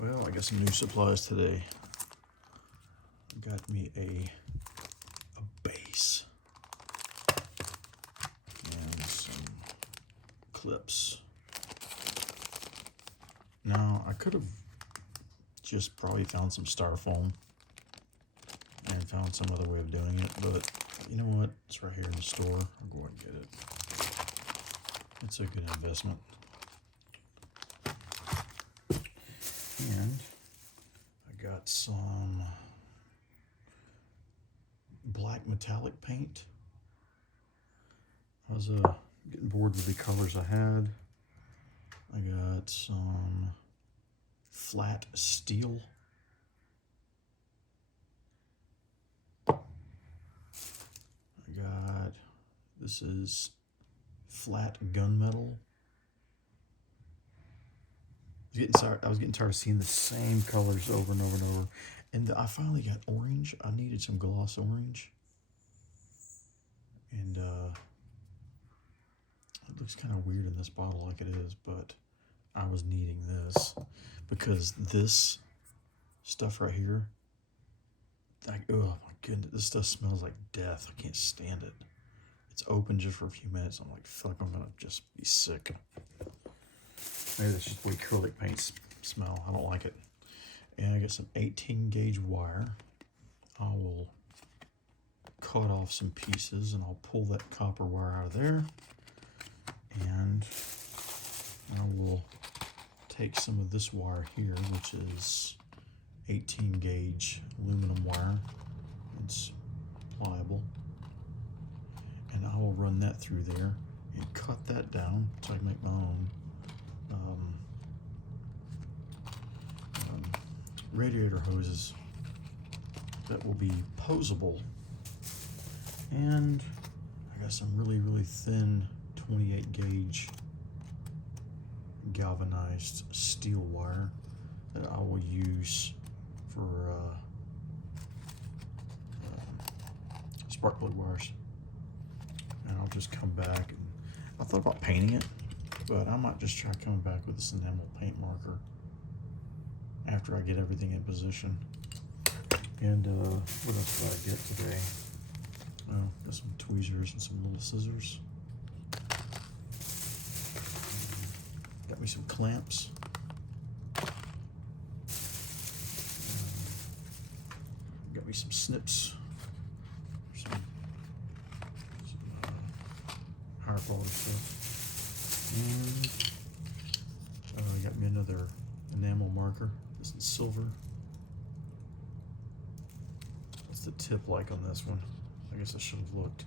Well, I got some new supplies today. Got me a base and some clips. Now, I could have just probably found some styrofoam and found some other way of doing it, but you know what? It's right here in the store. I'll go ahead and get it. It's a good investment. And I got some black metallic paint. I was getting bored with the colors I had. I got some flat steel. I got, this is flat gunmetal. I was getting tired of seeing the same colors over and over and over. And I finally got orange. I needed some gloss orange. And it looks kind of weird in this bottle like it is, but I was needing this because this stuff right here, like, oh my goodness, this stuff smells like death. I can't stand it. It's open just for a few minutes. I'm like, fuck, I'm gonna just be sick. Maybe that's just the way acrylic paints smell. I don't like it. And I got some 18 gauge wire. I will cut off some pieces and I'll pull that copper wire out of there. And I will take some of this wire here, which is 18 gauge aluminum wire. It's pliable. And I will run that through there and cut that down so I can make my own radiator hoses that will be posable. And I got some really, really thin 28 gauge galvanized steel wire that I will use for spark plug wires. And I'll just come back, and I thought about painting it, but I might just try coming back with this enamel paint marker after I get everything in position. And what else did I get today? Oh, got some tweezers and some little scissors. Got me some clamps. Got me some snips. Some higher quality stuff. And I got me another enamel marker. This is silver. What's the tip like on this one? I guess I should have looked.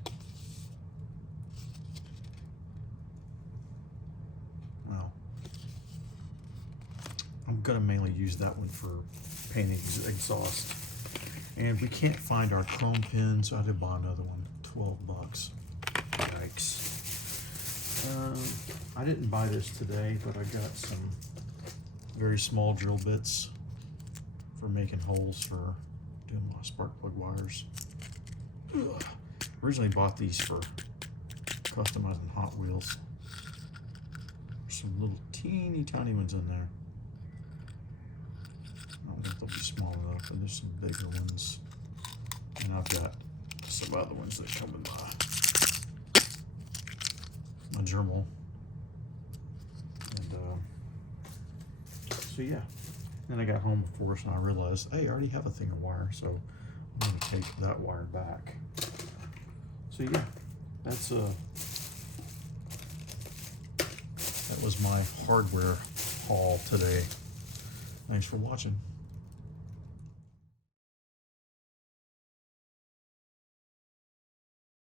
Well, I'm gonna mainly use that one for painting exhaust. And we can't find our chrome pin, so I had to buy another one. 12 bucks. Yikes. I didn't buy this today, but I got some very small drill bits for making holes for doing my spark plug wires. Ugh. Originally bought these for customizing Hot Wheels. There's some little teeny tiny ones in there. I don't know if they'll be small enough, and there's some bigger ones. And I've got some other ones that come in my Dremel. And so yeah. Then I got home, of course, and I realized, hey, I already have a thing of wire, so I'm going to take that wire back. So yeah, that was my hardware haul today. Thanks for watching.